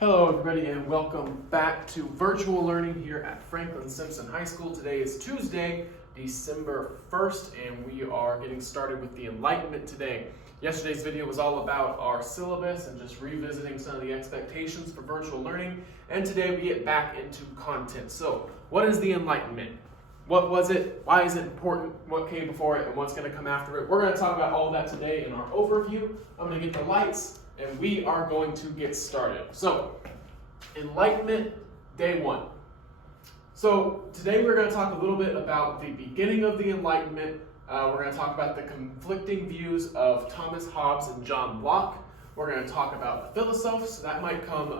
Hello everybody and welcome back to virtual learning here at Franklin Simpson High School. Today is Tuesday, December 1st, and we are getting started with the Enlightenment today. Yesterday's video was all about our syllabus and just revisiting some of the expectations for virtual learning, and today we get back into content. So, what is the Enlightenment? What was it? Why is it important? What came before it and what's going to come after it? We're going to talk about all of that today in our overview. I'm going to get the lights and we are going to get started. So, Enlightenment, day one. So, today we're going to talk a little bit about the beginning of the Enlightenment. We're going to talk about the conflicting views of Thomas Hobbes and John Locke. We're going to talk about the philosophers. So that might come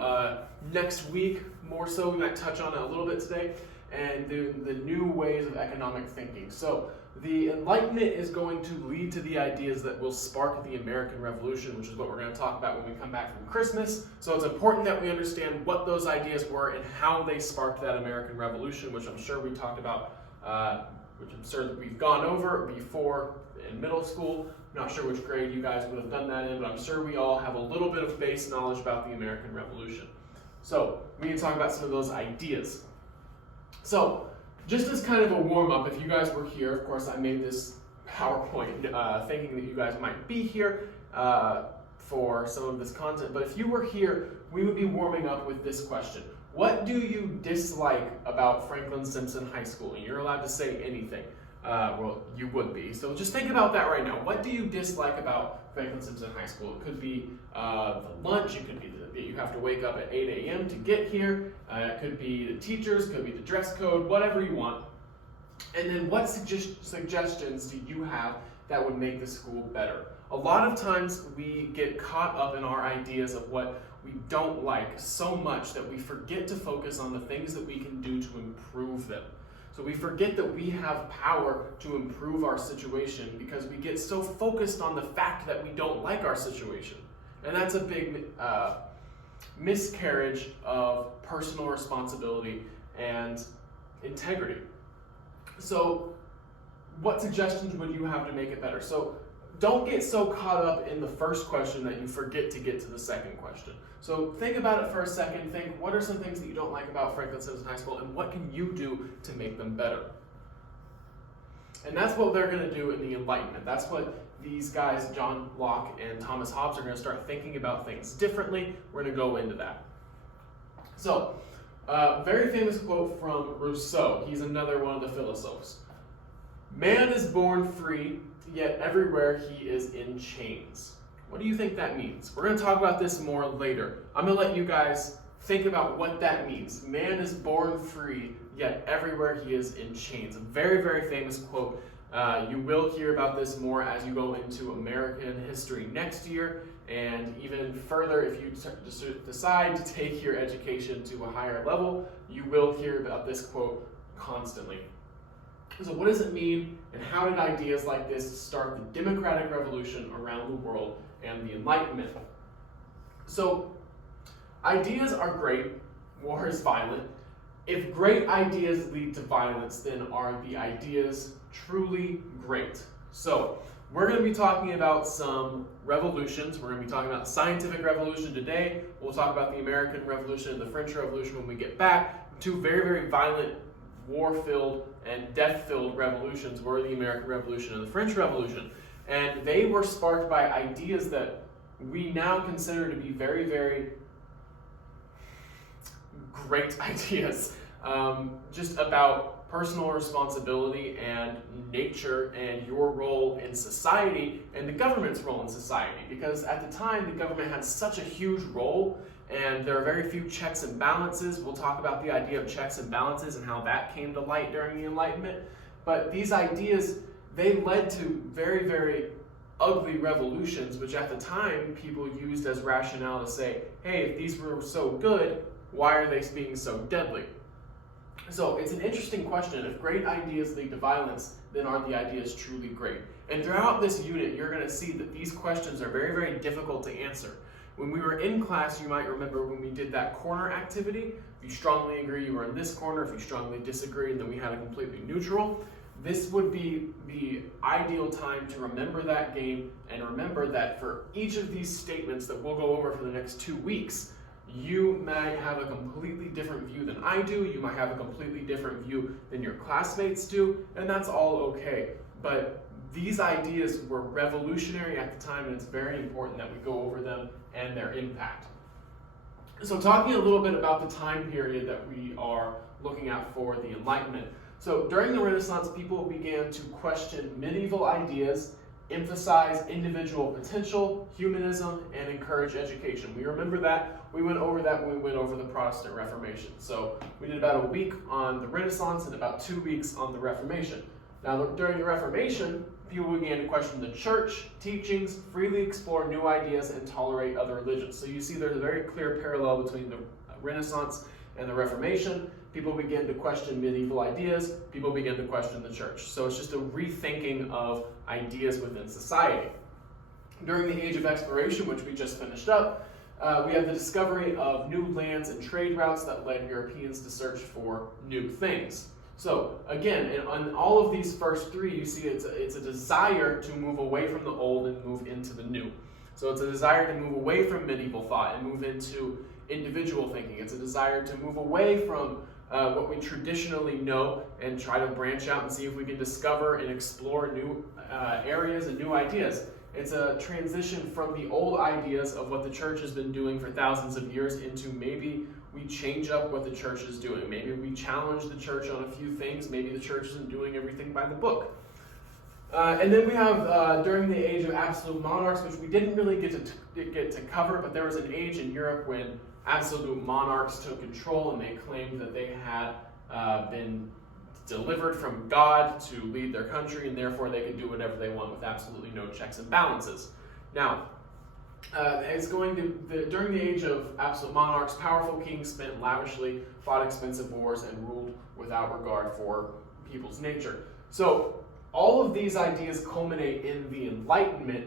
next week more so. We might touch on it a little bit today. And the new ways of economic thinking. So the Enlightenment is going to lead to the ideas that will spark the American Revolution, which is what we're going to talk about when we come back from Christmas. So it's important that we understand what those ideas were and how they sparked that American Revolution, which I'm sure we talked about, which I'm sure that we've gone over before in middle school. I'm not sure which grade you guys would have done that in, but I'm sure we all have a little bit of base knowledge about the American Revolution. So we need to talk about some of those ideas. So, just as kind of a warm-up, if you guys were here, of course I made this PowerPoint thinking that you guys might be here for some of this content, but if you were here, we would be warming up with this question. What do you dislike about Franklin Simpson High School? And you're allowed to say anything. Well, you would be. So just think about that right now. What do you dislike about Franklin Simpson High School? It could be the lunch, it could be that you have to wake up at 8 a.m. to get here, it could be the teachers, could be the dress code, whatever you want. And then what suggestions do you have that would make the school better? A lot of times we get caught up in our ideas of what we don't like so much that we forget to focus on the things that we can do to improve them. So we forget that we have power to improve our situation because we get so focused on the fact that we don't like our situation. And that's a big miscarriage of personal responsibility and integrity. So what suggestions would you have to make it better? So don't get so caught up in the first question that you forget to get to the second question. So think about it for a second. Think, what are some things that you don't like about Franklin Simpson High School, and what can you do to make them better? And that's what they're going to do in the Enlightenment. That's what these guys, John Locke and Thomas Hobbes, are going to start thinking about things differently. We're going to go into that. So, very famous quote from Rousseau. He's another one of the philosophers. Man is born free, yet everywhere he is in chains. What do you think that means? We're going to talk about this more later. I'm going to let you guys think about what that means. Man is born free, yet everywhere he is in chains. A very, very famous quote. You will hear about this more as you go into American history next year, and even further if you decide to take your education to a higher level, you will hear about this quote constantly. So what does it mean, and how did ideas like this start the democratic revolution around the world and the Enlightenment? So, ideas are great. War is violent. If great ideas lead to violence, then are the ideas truly great? So, we're going to be talking about some revolutions. We're going to be talking about the scientific revolution today. We'll talk about the American Revolution and the French Revolution when we get back. Two very, very violent, war-filled and death-filled revolutions were the American Revolution and the French Revolution. And they were sparked by ideas that we now consider to be very, very great ideas. Just about personal responsibility and nature and your role in society and the government's role in society. Because at the time, the government had such a huge role and there are very few checks and balances. We'll talk about the idea of checks and balances and how that came to light during the Enlightenment. But these ideas, they led to very, very ugly revolutions, which at the time people used as rationale to say, hey, if these were so good, why are they being so deadly? So it's an interesting question. If great ideas lead to violence, then are the ideas truly great? And throughout this unit, you're going to see that these questions are very, very difficult to answer. When we were in class, you might remember when we did that corner activity. If you strongly agree, you were in this corner. If you strongly disagree, and then we had a completely neutral. This would be the ideal time to remember that game and remember that for each of these statements that we'll go over for the next 2 weeks, You might have a completely different view than I do. You might have a completely different view than your classmates do, and that's all okay. But these ideas were revolutionary at the time, and it's very important that we go over them and their impact. So talking a little bit about the time period that we are looking at for the Enlightenment. So during the Renaissance, people began to question medieval ideas, emphasize individual potential, humanism, and encourage education. We remember that. We went over that when we went over the Protestant Reformation. So we did about a week on the Renaissance and about 2 weeks on the Reformation. Now, during the Reformation, people began to question the church, teachings, freely explore new ideas, and tolerate other religions. So you see there's a very clear parallel between the Renaissance and the Reformation. People began to question medieval ideas. People began to question the church. So it's just a rethinking of ideas within society. During the Age of Exploration, which we just finished up, we have the discovery of new lands and trade routes that led Europeans to search for new things. So again, on all of these first three, you see it's a desire to move away from the old and move into the new. So it's a desire to move away from medieval thought and move into individual thinking. It's a desire to move away from what we traditionally know and try to branch out and see if we can discover and explore new areas and new ideas. It's a transition from the old ideas of what the church has been doing for thousands of years into maybe we change up what the church is doing. Maybe we challenge the church on a few things. Maybe the church isn't doing everything by the book. And then we have during the age of absolute monarchs, which we didn't really get to cover, but there was an age in Europe when absolute monarchs took control and they claimed that they had been delivered from God to lead their country, and therefore they could do whatever they want with absolutely no checks and balances. Now, during the age of absolute monarchs, powerful kings spent lavishly, fought expensive wars, and ruled without regard for people's nature. So all of these ideas culminate in the Enlightenment,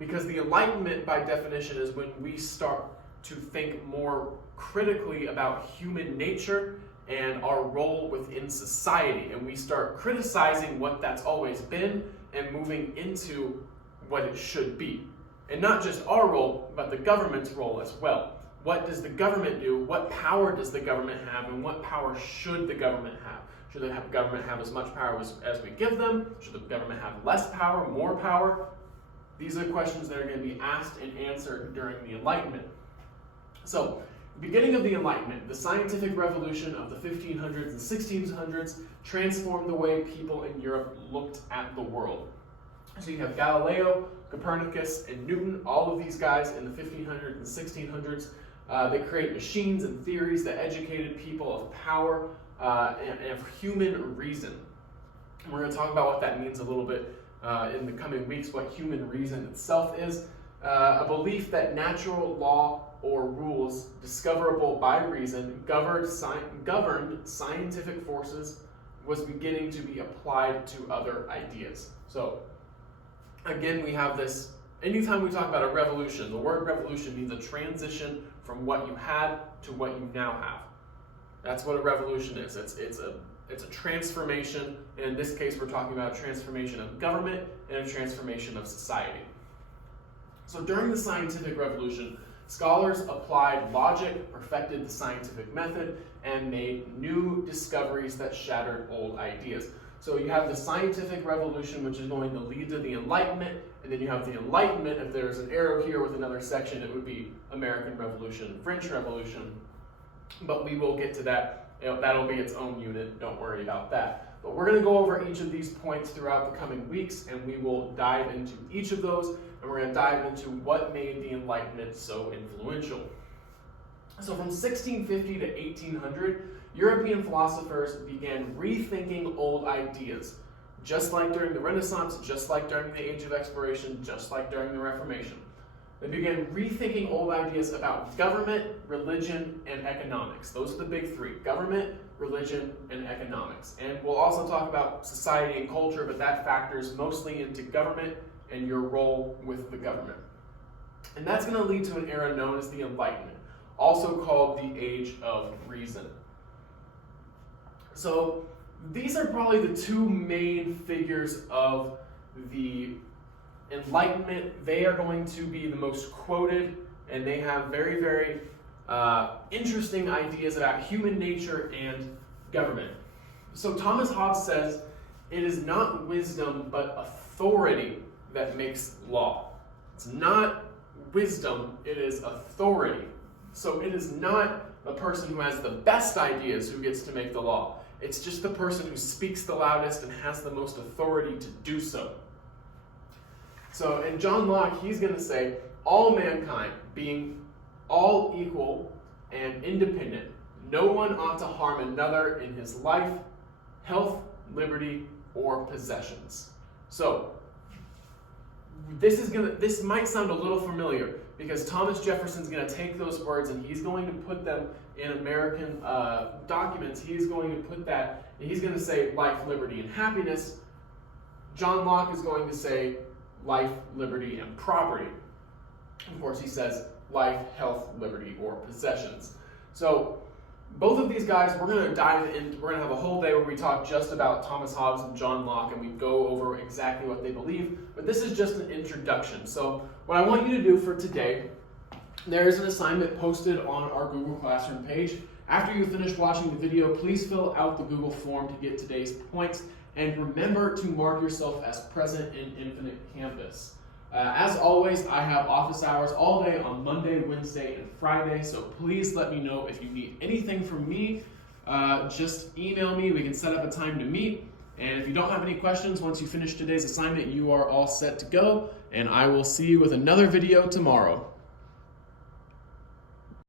because the Enlightenment, by definition, is when we start to think more critically about human nature and our role within society, and we start criticizing what that's always been and moving into what it should be. And not just our role, but the government's role as well. What does the government do? What power does the government have, and what power should the government have? Should the government have as much power as we give them? Should the government have less power, more power? These are questions that are going to be asked and answered during the Enlightenment. So, the beginning of the Enlightenment, the scientific revolution of the 1500s and 1600s, transformed the way people in Europe looked at the world. So you have Galileo, Copernicus, and Newton, all of these guys in the 1500s and 1600s. They create machines and theories that educated people of power and of human reason. And we're going to talk about what that means a little bit in the coming weeks, what human reason itself is. A belief that natural law or rules discoverable by reason governed scientific forces was beginning to be applied to other ideas. So again, we have this, anytime we talk about a revolution, the word revolution means a transition from what you had to what you now have. That's what a revolution is. It's a transformation, and in this case we're talking about a transformation of government and a transformation of society. So during the scientific revolution, scholars applied logic, perfected the scientific method, and made new discoveries that shattered old ideas. So you have the scientific revolution, which is going to lead to the Enlightenment, and then you have the Enlightenment. If there's an arrow here with another section, it would be American Revolution, French Revolution, but we will get to that. That'll be its own unit, don't worry about that. But we're going to go over each of these points throughout the coming weeks, and we will dive into each of those, and we're going to dive into what made the Enlightenment so influential. So from 1650 to 1800, European philosophers began rethinking old ideas, just like during the Renaissance, just like during the Age of Exploration, just like during the Reformation. They began rethinking old ideas about government, religion, and economics. Those are the big three: government, religion, and economics. And we'll also talk about society and culture, but that factors mostly into government and your role with the government. And that's going to lead to an era known as the Enlightenment, also called the Age of Reason. So these are probably the two main figures of the Enlightenment. They are going to be the most quoted, and they have very, very interesting ideas about human nature and government. So Thomas Hobbes says, it is not wisdom but authority that makes law. It's not wisdom, it is authority. So it is not a person who has the best ideas who gets to make the law. It's just the person who speaks the loudest and has the most authority to do so. So in John Locke, he's going to say, all mankind being all equal and independent, no one ought to harm another in his life, health, liberty, or possessions. So this might sound a little familiar because Thomas Jefferson's going to take those words and he's going to put them in American documents. He's going to put that, and he's going to say life, liberty, and happiness. John Locke is going to say life, liberty, and property. Of course, he says life, health, liberty, or possessions. So both of these guys, we're going to dive in. We're going to have a whole day where we talk just about Thomas Hobbes and John Locke, and we go over exactly what they believe. But this is just an introduction. So what I want you to do for today, there is an assignment posted on our Google Classroom page. After you finish watching the video, please fill out the Google form to get today's points. And remember to mark yourself as present in Infinite Campus. As always, I have office hours all day on Monday, Wednesday, and Friday, so please let me know if you need anything from me. Just email me. We can set up a time to meet. And if you don't have any questions, once you finish today's assignment, you are all set to go. And I will see you with another video tomorrow.